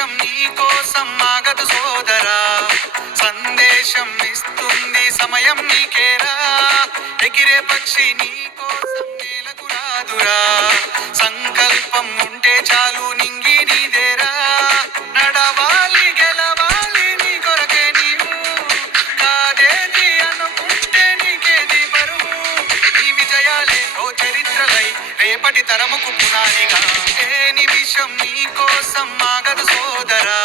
నిమిషం నీ కోసం ఆగదు సోదరా, సందేశం ఇస్తుంది సమయం నీకేరా. ఎగిరే పక్షి నీ కోసం నేలకు రాదురా, సంకల్పం ఉంటే చాలు నింగి నీదేరా. నడవాలి గెలవాలి నీ కొరకే నీవు, కాదేది అనుకుంటే నీకేది బరువు. ఈ విజయాలే ఓ చరిత్రలై రేపటి తరముకు పునాదిగా. ఏ నిమిషం నీ కోసం ఆగదు సోదరా,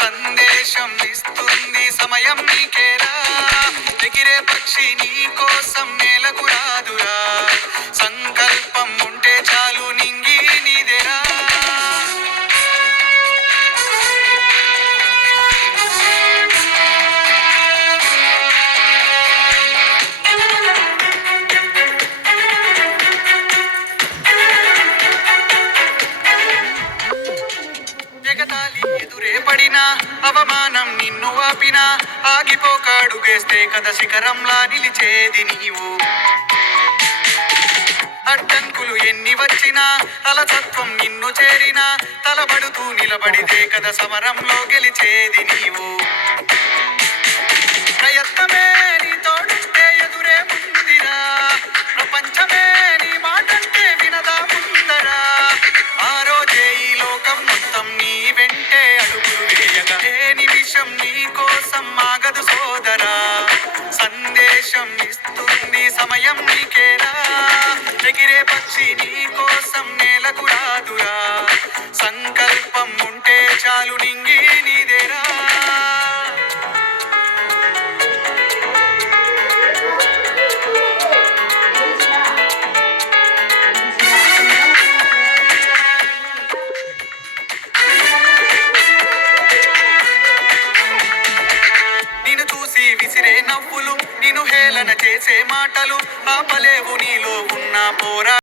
సందేశం ఇస్తుంది సమయం నీకేరా. ఎగిరే పక్షి నీ కోసం నేలకు రాదురా, సంకల్పం ఉంటే చాలు నింగి నీదేరా. జగతాలి ఎదురే పడినా, అవమానం నిన్ను ఆపినా, ఆగిపోకాడుగేస్తే కథ శిఖరంలా నిలిచేది నీవు. అడ్డంకులు ఎన్ని వచ్చినా, అలసత్వం నిన్ను చేరినా, తలబడుతూ నిలబడితే కథ సమరంలో గెలిచేది నీవు. ప్రయత్నమే నీ తోడుంటే ఎదురే ముందిరా, ప్రపంచమే నీ మాటంటే వినదా ముందరా. ఆ రోజే ఈ లోకం మొత్తం నీ వెంటే అడుగులు వేయగా. ఏ నిమిషం నీ కోసం ఆగదు సోదరా, సందేశం ఇస్తుంది సమయం నీకేరా. ఎగిరే పక్షి నీ కోసం నేలకు రాదురా, సంకల్పం ఉంటే చాలు నింగి నీదేరా. నిన్ను చూసి విసిరే నవ్వులు, నిన్ను హేళన చేసే మాటలు ఆపలేవు నీలో ఉన్న పోరా.